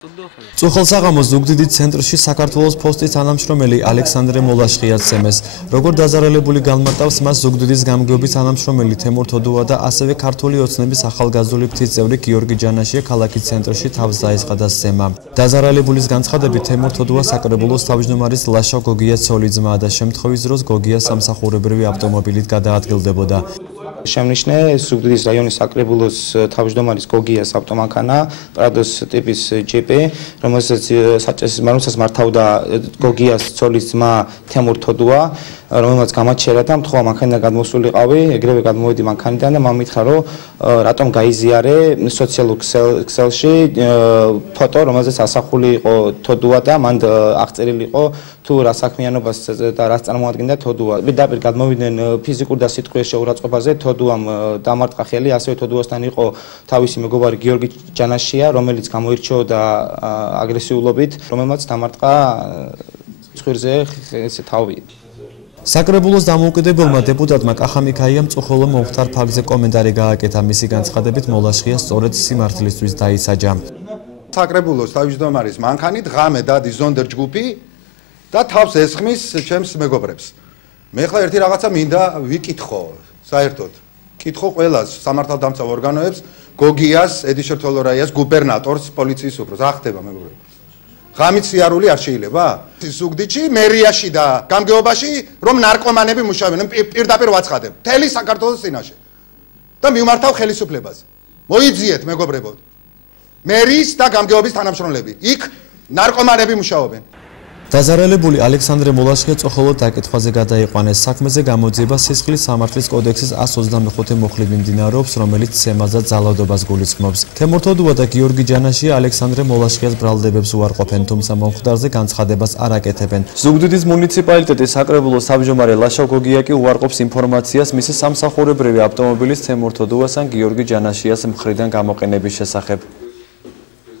წუხელსაღამოს ზუგდიდის ცენტრში საქართველოს პოსტის თანამშრომელი ალექსანდრე მოლაშხიაცემეს. Როგორ დაზარალებული განმარტავს მას ზუგდიდის გამგეობის თანამშრომელი თემურ თოდუა და ასევე ქართული ოცნების ახალგაზრდული ფრთის წევრი გიორგი ჯანაშია ქალაქის ცენტრში თავს დაესხა და სცემა. დაზარალებულის განცხადებით თემურ თოდუა საკრებულოს თავმჯდომარის ლაშა გოგიას ცოლი-ძმაა და შემთხვევის დროს გოგია სამსახურებრივი ავტომობილით გადაადგილდებოდა. Შემნიშნე ზუგდიდის რაიონის საკრებულოს თავმჯდომარის გოგიას ავტომანქანა პრადოს ტიპის ჯიპი, რომელსაც მართავდა გოგიას ცოლის ძმა თემურ თოდუა, რომელმაც გამაჩერა და მთხოვა მანქანიდან გადმოსულიყავი, ეგრევე გადმოვედი მანქანიდან და მომითხრა, რომ რატომ გაიზიარე სოციალურ ქსელში ფოტო, რომელზეც ასახული იყო თოდუა და მან აღწერილი იყო თუ რა საქმიანობას და რას წარმოადგენდა თოდუა. პირდაპირ გადმოვიდნენ ფიზიკურ და სიტყვის შეურაცხყოფაზე. თოდუამ დამარტყა ხელი, ასევე თოდუასთან იყო თავისი მეგობარი გიორგი ჯანაშია, რომელიც გამოირჩეოდა აგრესიულობით, რომელმაც დამარტყა ცხვირზე ესე თავი. საკრებულოს დამოუკიდებელმა დეპუტატმა კახამიქაიამ წუხელო მომხდარ ფაქტზე კომენტარი გააკეთა. მისი განცხადებით მოლაშხია სწორედ სიმართლისთვის დაისაჯა. საკრებულოს თავმჯდომარის მანქანით ღამე დადის ზონდერ ჯგუფი და თავს ესხმის ჩემს მეგობრებს. მე ხლა ერთი რაღაცა მინდა ვიკითხო. საერთოდ კითხო ყველას სამართალდამცავ ორგანოებს, გოგიას, ედიშერ თოლორაიას, გუბერნატორს, პოლიციის უფროს. რა ხდება მეგობრებო? ღამით სიარული არ შეიძლება? ზუგდიდში, მერიაში და გამგეობაში რომ ნარკომანები მუშაობენ, პირდაპირ ვაცხადებ. მთელი საქართველოს წინაშე. და მივმართავ ხელისუფლებას. მოიძიეთ მეგობრებო. მერის და გამგეობის თანამშრომლები. იქ ნარკომანები მუშაობენ. დაზარალებული ალექსანდრე მოლაშხია წოხელო დაკითხვაზე გადაიყვანეს. საქმეზე გამოძიება სისხლის სამართლის კოდექსის 125 მუხლით მიმდინარეობს, რომელიც სცემას და ძალადობას გულისხმობს. თემურ თოდუა და გიორგი ჯანაშია ალექსანდრე მოლაშხიას ბრალდებებს უარყოფენ, თუმცა მომხდარზე განცხადებას არ აკეთებენ. ზუგდიდის მუნიციპალიტეტის საკრებულოს თავმჯდომარე ლაშა გოგია კი უარყოფს ინფორმაციას მისი სამსახურებრივი ავტომობილის თემურ თოდუას ან გიორგი ჯანაშიას მხრიდან გამოყენების შესახებ.